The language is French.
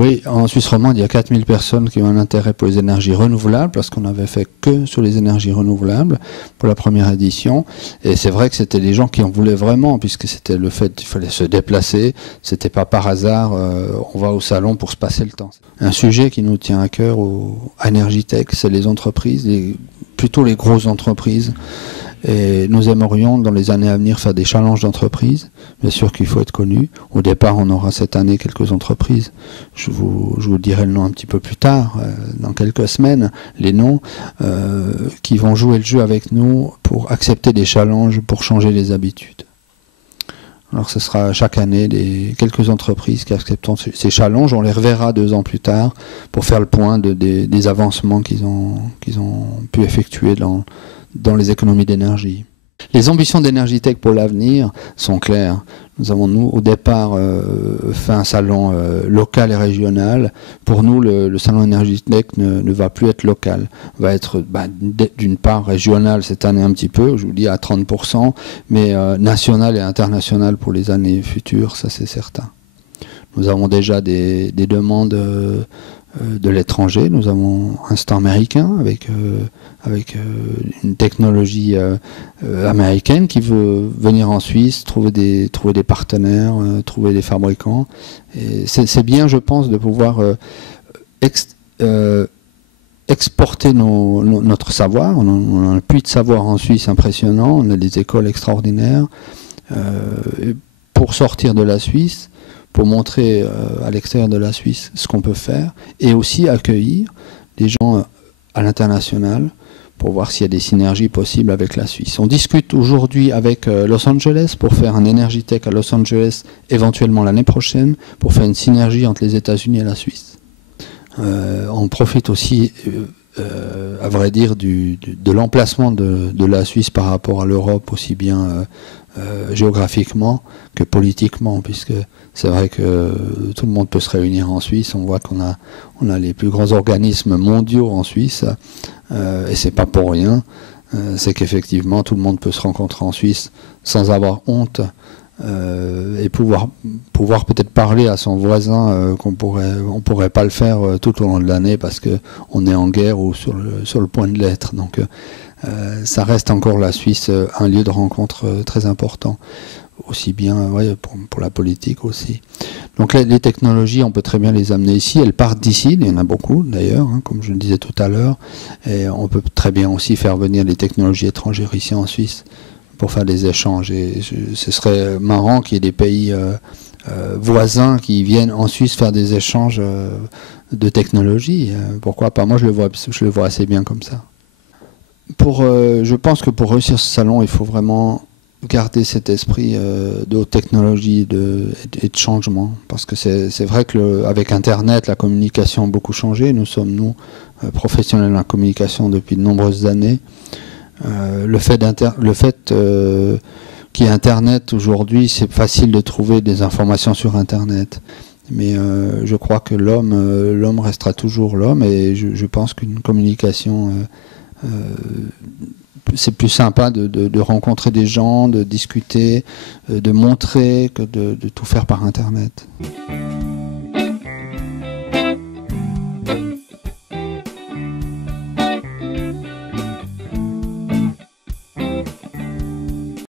Oui, en Suisse romande, il y a 4000 personnes qui ont un intérêt pour les énergies renouvelables, parce qu'on n'avait fait que sur les énergies renouvelables pour la première édition. Et c'est vrai que c'était des gens qui en voulaient vraiment, puisque c'était le fait qu'il fallait se déplacer. C'était pas par hasard, on va au salon pour se passer le temps. Un sujet qui nous tient à cœur à Energitech, c'est les entreprises, plutôt les grosses entreprises. Et nous aimerions dans les années à venir faire des challenges d'entreprises. Bien sûr qu'il faut être connu. Au départ, on aura cette année quelques entreprises. Je vous dirai le nom un petit peu plus tard, dans quelques semaines, les noms qui vont jouer le jeu avec nous pour accepter des challenges, pour changer les habitudes. Alors ce sera chaque année quelques entreprises qui accepteront ces challenges. On les reverra 2 ans plus tard pour faire le point des avancements qu'ils ont pu effectuer dans les économies d'énergie. Les ambitions d'Energitech pour l'avenir sont claires. Nous avons, au départ, fait un salon local et régional. Pour nous, le salon Energitech ne va plus être local. Va être d'une part régional cette année un petit peu, je vous dis à 30%, mais national et international pour les années futures, ça c'est certain. Nous avons déjà des demandes de l'étranger. Nous avons un stand américain avec une technologie américaine qui veut venir en Suisse, trouver des partenaires, trouver des fabricants. C'est bien, je pense, de pouvoir exporter notre savoir. On a un puits de savoir en Suisse impressionnant, on a des écoles extraordinaires. Pour sortir de la Suisse, pour montrer à l'extérieur de la Suisse ce qu'on peut faire, et aussi accueillir des gens à l'international pour voir s'il y a des synergies possibles avec la Suisse. On discute aujourd'hui avec Los Angeles pour faire un Energitech à Los Angeles, éventuellement l'année prochaine, pour faire une synergie entre les États-Unis et la Suisse. On profite aussi, à vrai dire, de l'emplacement de la Suisse par rapport à l'Europe, aussi bien géographiquement que politiquement, puisque c'est vrai que tout le monde peut se réunir en Suisse. On voit qu'on a les plus grands organismes mondiaux en Suisse, et c'est pas pour rien. C'est qu'effectivement tout le monde peut se rencontrer en Suisse sans avoir honte, et pouvoir peut-être parler à son voisin on pourrait pas le faire tout au long de l'année parce que on est en guerre ou sur le point de l'être. Donc ça reste encore la Suisse un lieu de rencontre très important, aussi bien pour la politique aussi. Donc les technologies, on peut très bien les amener ici, elles partent d'ici, il y en a beaucoup d'ailleurs, hein, comme je le disais tout à l'heure, et on peut très bien aussi faire venir les technologies étrangères ici en Suisse pour faire des échanges. Et ce serait marrant qu'il y ait des pays voisins qui viennent en Suisse faire des échanges de technologies. Pourquoi pas? Moi je le vois assez bien comme ça. Je pense que pour réussir ce salon, il faut vraiment garder cet esprit de haute technologie et de changement. Parce que c'est vrai qu'avec Internet, la communication a beaucoup changé. Nous sommes, professionnels en communication depuis de nombreuses années. Le fait qu'il y ait Internet aujourd'hui, c'est facile de trouver des informations sur Internet. Mais je crois que l'homme restera toujours l'homme, et je pense qu'une communication... c'est plus sympa de rencontrer des gens, de discuter, de montrer, que de tout faire par Internet.